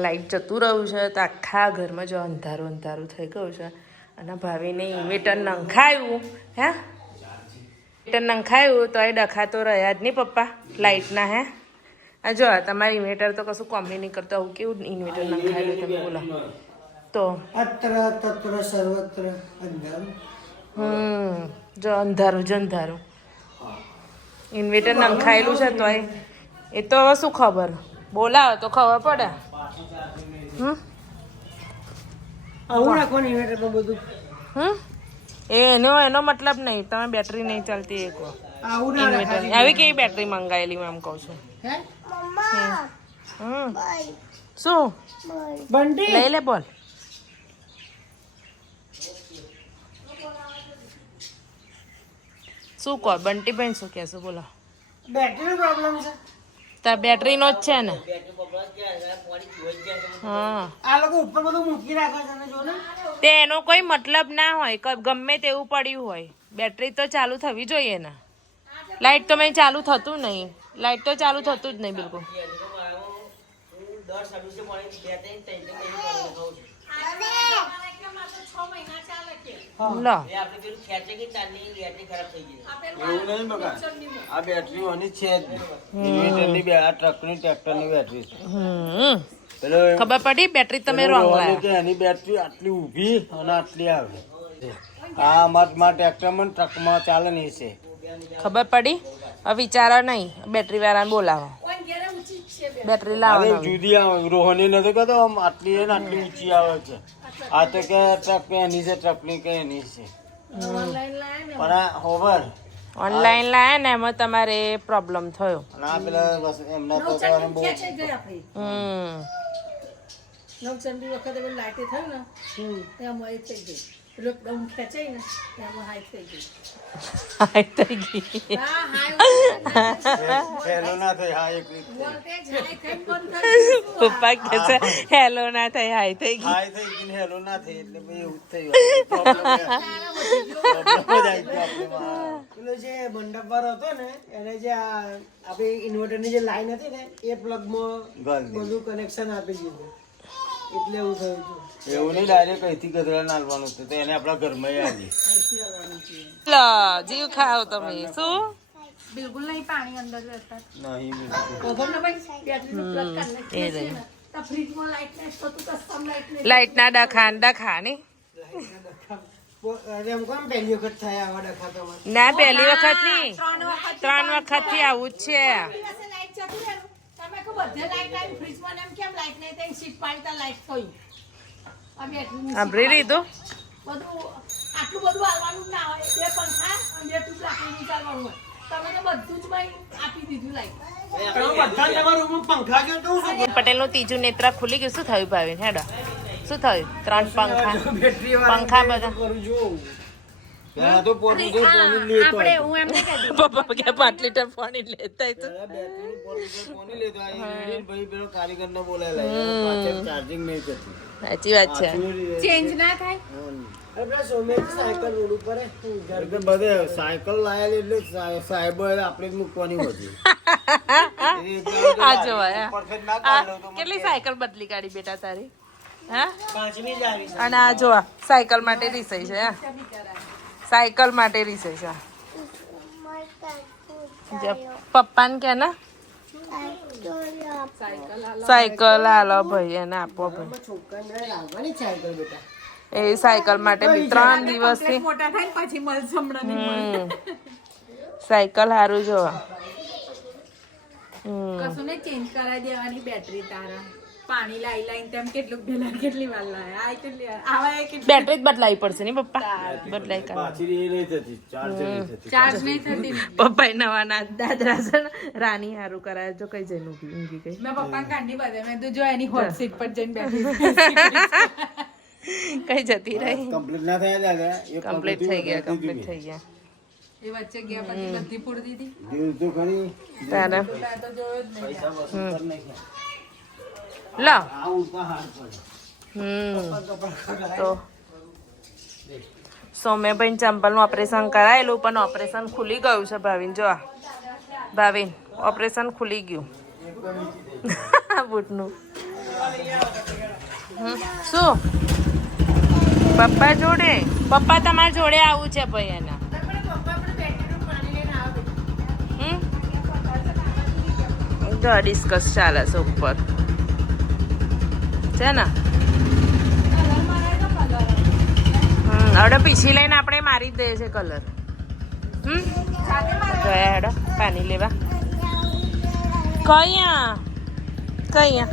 Light જતું રહ્યું છે તો આખા ઘરમાં જો અંધારું અંધારું થઈ ગયું છે. અને ભાવીને ઇન્વેટર નંખાયું હે? ઇન્વેટર નંખાયું તો એ ડખાતો રહ્યા જ નહીં પપ્પા લાઇટના હે? આ જો તમારે ઇન્વેટર તો કશું કોમી નહીં કરતો આવું કેવું ઇન્વેટર નંખાયેલું તમે બોલો. તો? અત્ર તત્ર સર્વત્ર અંધારું. હમ જો અંધારું જ અંધારું. ઇન્વેટર નંખાયેલું છે તોય. એ તો હવે શું ખબર? બોલાવો તો ખબર પડે. હમ આવું રાખવાનું ઇન્વર્ટરમાં બધું. હમ? એનો એનો મતલબ નહીં. તમે બેટરી નહીં ચાલતી એક આવું આવી કેવી બેટરી મંગાવેલી હું એમ કહું છું. હમ. શું? બંટી? લઈ લે બોલ. શું કહો? બંટીબેન શું કહેશો? બોલો. બેટરી પ્રોબ્લેમ છે. તાર બેટરીનો જ છે ને. હા. આ લોકો ઉપર બધું મૂકી રાખે છે ને જો ને. તે એનો કોઈ મતલબ ના હોય. ક- ગમે તેવું પડ્યું હોય. બેટરી તો ચાલુ થવી જોઈએ ને. લાઈટ તો મેં ચાલુ થતું નહીં. લાઈટ તો ચાલુ થતું જ નહીં બિલકુલ. લો એવું નહીં બગા આ બેટરી ઓની છે જ. ઇન્વર્ટરની બે આ ટ્રકની ટ્રેક્ટરની બેટરી છે. ખબર પડી? બેટરી તમે રોંગ એની બેટરી આટલી ઊભી અને આટલી આવે. આ અમારા ટ્રેક્ટરમાં ટ્રકમાં ચાલે નહીં છે. ખબર પડી? હવે વિચારો નહીં. બેટરી વાળાને બોલાવો બેટરી. લાવો જુદી આવે. રોહની નથી કહેતો આટલી આટલી ઊંચી આવે છે. આ તો કે ટ્રક એની છે ટ્રકની કે એની છે. પણ આ હોવર. ઓનલાઈન લાયા ને એમાં તમારે પ્રોબ્લેમ થયો. ના પેલા બસ એમના પોતાને બહુ હમ. નવચંડી વખતે લાઈટે થયું ને? ત્યાં એ થઈ ગઈ ખેંચાઈ ને એમાં હાઈ થઈ ગઈ ગઈ ના હાઈ. પપ્પા કે છે હેલો ના થઈ હાય થઈ ગઈ હાય થઈ ગઈ હેલો ના થઈ એટલે પછી એવું થયું પેલો જે મંડપ વાળો હતો ને એને જે આ આપણી ઇન્વર્ટરની જે લાઈન હતી ને એ પ્લગમાં બધું કનેક્શન આપી દીધું. એટલે એવું થયું હતું એવું નહીં ડાયરેક્ટ અહીંથી ગધડા નાલવાનું હતું. તો એને આપણા ઘરમાં આવી જીવ ખાઓ તમે. શું? બિલકુલ નહીં પાણી અંદર રહેતા. નહીં બિલકુલ. લાઈટ નહીં તો તું કસ્ટમ લાઈટ નહીં લાઈટ ના ડખા ને ડખા ને અરે એમ કોણ પહેલી વખત થયા આવા ડખા તમારે ના પહેલી વખતની ત્રણ વખત ત્રણ વખતથી આવું જ છે. કહો બધે લાઈટ આવી ફ્રીજમાં એમ કેમ લાઈટ નહીં થઈ સીટ પાડતા લાઈટ કોઈ સાંભળી લીધું બધું આટલું બધું આવવાનું ના હોય. બે પંખા અને બે ટ્યુબ લાકડીનું ચાલવાનું હોય. તમે તો બધું જ ભાઈ આપી દીધું લાઈટ બધા તમારા રૂમમાં પંખા ગયો તો શું પટેલનું ત્રીજું નેત્ર ખુલી ગયું. શું થયું ભાવિન? હેડો. શું થયું? ત્રણ પંખા. પંખા બધા. પાંચ લીટર પાણી લેતા બોલાયેલા ચાર્જિંગ નહીં કરતી. સાચી વાત છે. ચેન્જ ના થાય? અરે પેલા સોમેશ સાયકલ રોડ ઉપર હે. હું ઘર એટલે બધે સાયકલ લાયેલી એટલે સા- આપણે જ મૂકવાની હતી. આ જોવા પરફેક્ટ ના કાઢો તો કેટલી સાયકલ બદલી કાઢી બેટા તારી? હા? અને આ જોવા સાયકલ માટે રીસાઈ છે હા. સાયકલ માટે રીસાઈ છે પપ્પાને કે ને? સાયકલ હાલો ભાઈ એને આપો ભાઈ. છોકરાને લાવવાની જ સાયકલ બેટા એ સાયકલ માટે બી ત્રણ હમ. સાયકલ હારું જોવા. હમ. કશું ને ચેન્જ કરાવી દેવાની બેટરી તારા. પાણી લાઈ લાઈને તેમ કેટલું ભેલા કેટલી વાર લાયા? આ કેટલી આવા એ કેટલી બેટરી જ બદલાવી પડશે ને પપ્પા? બદલાઈ કાઢ પાછી એ નહીં થતી. ચાર્જ નહીં થતી. ચાર્જ નહીં થતી. ને. પપ્પા નવા ના દાદરા છે રાની હારું કરાય જો કઈ જઈને ઊંઘી ઊંઘી ગઈ. મેં પપ્પા કાઢી બધે. મેં તો જો એની હોટ સીટ પર જઈને બેઠી. કઈ જતી રહી? કમ્પ્લીટ ના થયા દાદા. એ કમ્પ્લીટ થઈ ગયા કમ્પ્લીટ થઈ ગયા. એ વચ્ચે ગયા પછી બધી પૂરી દીધી. તો ખરી. તારા. તો જોયો જ નહીં. પૈસા વસૂલ કરી નાખ્યા. લો હમ. તો સૌમ્યભાઈ ચંપલનું ઓપરેશન કરાયેલું પણ ઓપરેશન ખુલી ગયું છે ભાવિન જો. ભાવિન ઓપરેશન ખુલી ગયું. બૂટનું. શું? પપ્પા જોડે? પપ્પા તમારા જોડે આવું છે ભાઈ એના? તો ડિસ્કસ ચાલે છે ઉપર. છે ને? પીછી લઈને આપણે મારી જ દઈએ છે કલર. ગયા હેડો, પાણી લેવા. કયા? કયા?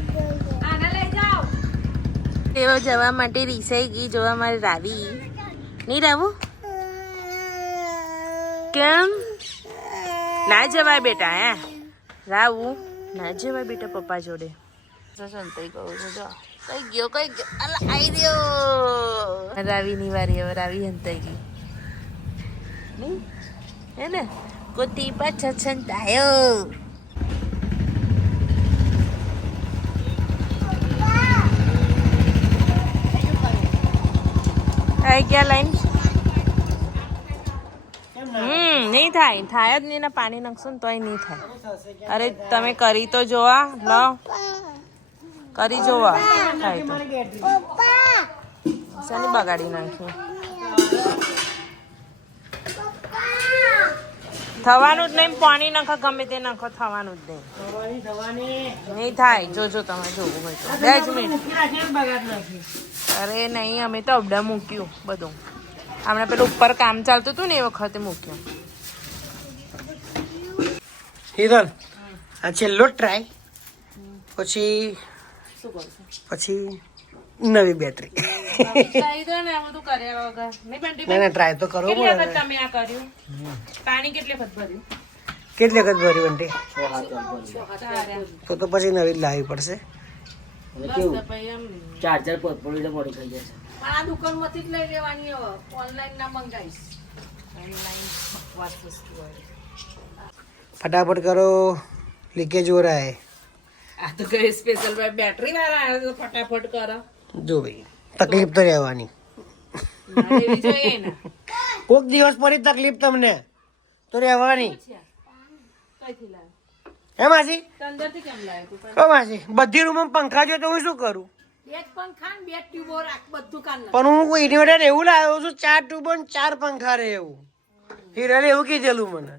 તેઓ જવા માટે રીસાઈ ગઈ જોવા મારે રાવી. નહીં રાવું? કેમ? ના જવાય બેટા, હે. રાવું, ના જવાય બેટા પપ્પા જોડે. સંતાઈ કહું છું, જો. કઈ ગયો કઈ ગયો? અલા, આઈ રહ્યો. રાવીની વારી હવે, રાવી હંતાઈ ગઈ. હે ને? કોતી પાછા છંતાયો આવી ગયા લાઈન? હમ, નહીં થાય. થાય જ નહીં પાણી નાખશું તોય નહીં થાય. અરે, તમે કરી તો જોવા, લો. કરી જોવા. થાય તો. શાની બગાડી નાખ્યું થવાનું જ નહીં પાણી નાખો ગમે તે નાખો થવાનું જ નહીં. થવાની થવાની. નહીં થાય. જોજો તમે જોવું હોય તો. બે જ મિનિટ. અરે નહીં અમે તો અબડા મૂક્યું બધું. હમણાં પેલું ઉપર કામ ચાલતું હતું ને એ વખતે મૂક્યું. હિરલ આ છેલ્લો ટ્રાય પછી શું પછી નવી બેટરી. ટ્રાય તો કરો તમે આ કર્યું? પાણી કેટલી વખત ભર્યું? કેટલી વખત ભર્યું આંટી? તો તો પછી નવી લાવી લાવવી પડશે તો ચાર્જર પડપડી મોડી થઈ જશે. પણ આ દુકાનમાંથી જ લઈ લેવાની ઓનલાઈન ના મંગાવીશ. ફટાફટ કરો. લીકેજ હો રહા હે આ તો કઈ સ્પેશિયલ બેટરી વાળા તો ફટાફટ કરો. જો ભાઈ તકલીફ તો રહેવાની. ના લેવી જોઈએ ને. કોક દિવસ પડી તકલીફ તમને તો રહેવાની. હે માસી? કેમ ઓ માસી બધી રૂમમાં પંખા જો તો હું શું કરું? બે જ પંખા ને બે ટ્યુબો રાખ બધું કાન પણ હું કોઈ ઇન્વર્ટર એવું લાવ્યો છું ચાર ટ્યુબો ને ચાર પંખા રહે એવું. હિરલ એવું કીધેલું મને.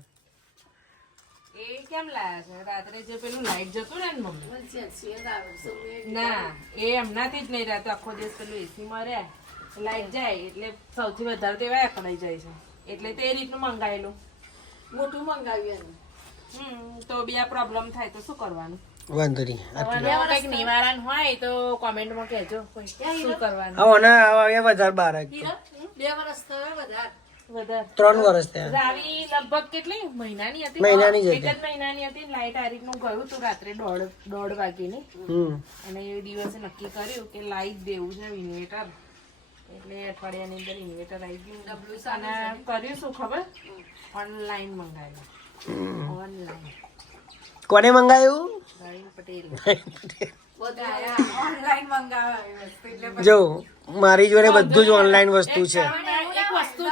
એ કેમ લાયા છે? રાત્રે જે પેલું લાઈટ જતું ને ને મમ્મી. ના એ એમનાથી જ નહીં રહેતો આખો દિવસ પેલું એસી રહે લાઈટ જાય એટલે સૌથી વધારે તો અકળાઈ જાય છે. એટલે તે રીતનું મંગાવેલું મોટું મંગાવ્યું હમ તો બે આ પ્રોબ્લેમ થાય તો શું કરવાનું? વાંધો નહીં નિવારણ હોય તો કોમેન્ટમાં કહેજો. શું કરવાનું? હવે વધારે બાર બે વર્ષ થયો વધારે. ત્રણ વર્ષ થયા. રાવી લગભગ કેટલી? મહિનાની હતી? મહિનાની જ એક જ મહિનાની હતી લાઈટ આ રીતનું ગયું તો રાત્રે દોઢ દોઢ વાગીને. હમ. અને એ દિવસે નક્કી કર્યું કે લાઈટ દેવું છે ઇન્વેટર એટલે અઠવાડિયાની અંદર ઇન્વેટર આવી ગયું. અને કર્યું શું ખબર? ઓનલાઈન મંગાવ્યું. ઓનલાઈન કોને મંગાવ્યું? નવીન પટેલ. જો મારી જોડે બધું જ ઓનલાઈન વસ્તુ છે.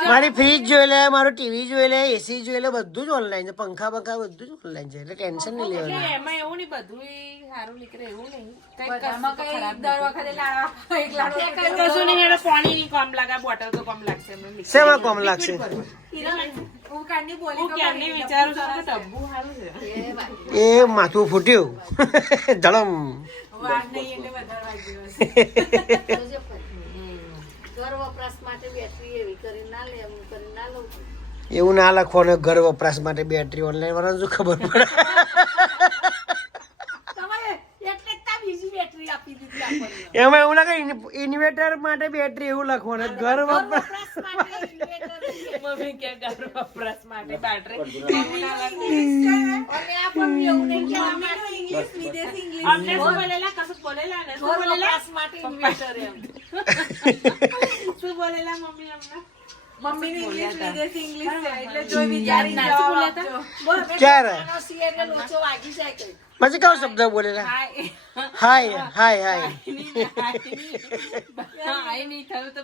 મારી ફ્રીજ જોઈ લે મારું ટીવી જોઈ લે એસી જોઈ લે બધું જ ઓનલાઈન છે. પંખા પંખા બધું જ ઓનલાઈન છે. એટલે ટેન્શન નહીં લેવાનું. એમાં એવું નહીં બધું સારું નીકળે એવું નહીં. કંઈક બધામાં કશું તો કઈ ખરાબ દર વખતે લાડવા એક લાડવો નીકળે. કશું નહીં એટલે પાણી નહીં કામ લાગે બોટલ તો કામ લાગશે શેમાં કોમ એ માથું ફૂટ્યું. ધડમ. વાર નહીં એટલે વધારે વાગ્યું ઘર વપરાશ માટે બેટરી એવી કરી ના લે એમ કરી ના લઉં એવું ના લખવાનું ઘર વપરાશ માટે બેટરી ઓનલાઈન વાળા શું ખબર પડે? તમારે એટલે જ તા બીજી બેટરી આપી દીધી આપણને. એમાં એવું લાગે ઇન્વેટર માટે બેટરી એવું લખવાનું ઘર વપરાશ વપરાશ માટે inverter છે. મમ્મી કે ઘર વપરાશ માટે battery. અને આ પણ એવું નહીં કે આમાં અમને શું બોલેલા? કશું બોલેલા? ને શું બોલેલા? માટે inverter એમ. શું બોલેલા મમ્મી અમને? મમ્મીની ઇંગ્લિશ વિદેશી ઇંગ્લિશ છે એટલે જો વિચારી નથી જવાબ બોલાતા? આપજો. બોલ, બે ક્યારે? નાનો છીએ વાગી જાય કંઈ. પછી કયો શબ્દ બોલેલા? હાય હાય. હાય હાય. નહીં થયું તો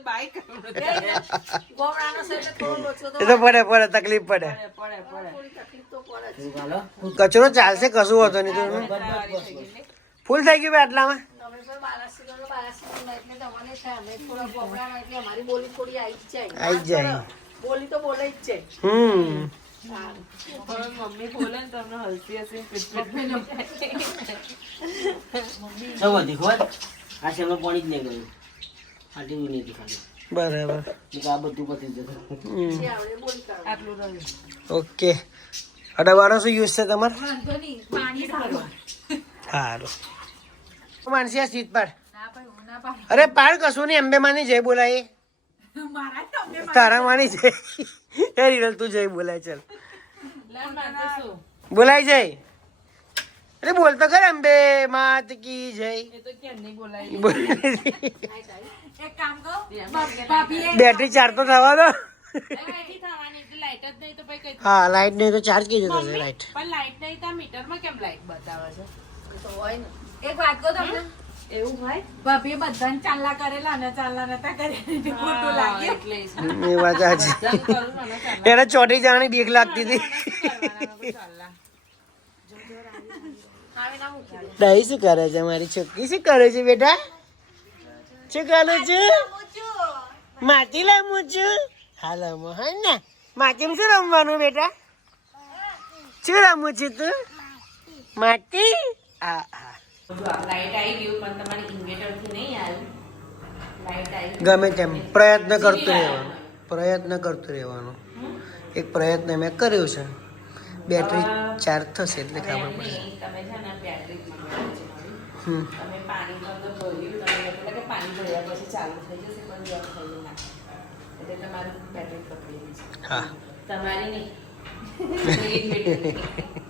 એ પડે પડે તકલીફ પડે. પડે પડે થોડી તકલીફ તો પડે જ. કચરો ચાલશે કશું હોતો નહીં. તો ફૂલ થઈ ગયું આટલામાં? તમે પણ બારાસીનો બારાસીનો લે એટલે તમને છે અમે. થોડા ગોબરામાં એટલે અમારી બોલી થોડી આવી જાય. બોલી તો બોલે જ છે. હમ. પણ મમ્મી બોલે ને તમને હલતી હશે આ શેમાં પાણી જ નહીં ગયું. આટલી નહીં બરાબર. આ બધું પતી જતું ઓકે. અડવાનો શું યુઝ છે તમારે? સારું માનસી આ સીટ પાડ ના ભાઈ હું ના પાડું. અરે પાડ કશું નહીં અંબે માની જય બોલાય. તારા માની જય. એ રીરલ તું જય બોલાય ચલ. બોલાય જય. અરે બોલતો ખર અંબે માત કી જય. એ તો કેમ નહીં બોલાય? એક કામ કરો ભાભીએ બેટરી ચાર્જ તો થવા દો. અહીંથી થવાની એટલે લાઈટ જ નહીં તો પછી કઈ હા લાઈટ નહીં તો ચાર્જ કીધું લાઈટ પણ લાઈટ નહીં તો મીટરમાં કેમ લાઈટ બતાવે છે? એક વાત કહો તમને? એવું હોય? ભાભીએ બધાને ચાલલા કરેલા ને ચાલલા નતા કરેલા ખોટું લાગ્યું. એટલે એ વાત સાચી. બધાને કરું ને આને ચાલલા એને ચોટી જાણી બીક લાગતી હતી. કરવાના કોઈ ચાલલા. આવે ના મૂકી દે. ડાઈ શું કરે છે મારી છોકરી? શું કરે છે બેટા? શું કરે છે? માટી લાવું છું હાલ રમો હા ને. માટીમાં શું રમવાનું બેટા? શું રમું છું તું? માટી. હા હા. લાઈટ આવી ગયું પણ તમારી ઇન્વેટરથી નહીં આવ્યું. લાઈટ આવી ગમે તેમ પ્રયત્ન કરતું રહેવાનું. પ્રયત્ન કરતું રહેવાનું. એક પ્રયત્ન મેં કર્યો છે. બેટરી ચાર્જ થશે એટલે ખબર પડશે. તમે છે ને બેટરી મંગાવી છે નવી. હમ. તમે પાણી અંદર ભર્યું તમે એટલે કે પાણી ભર્યા પછી ચાલુ થઈ જશે પણ જમ થયું ના. એટલે તમારી બેટરી પકડી છે. હા. તમારી નહીં.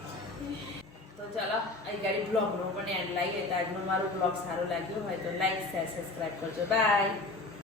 ચલો અહીં ગાડી બ્લોગનો પણ એન્ડ લાવી તો આજનો મારો બ્લોગ સારો લાગ્યો હોય તો લાઈક શેર સબસ્ક્રાઈબ કરજો. બાય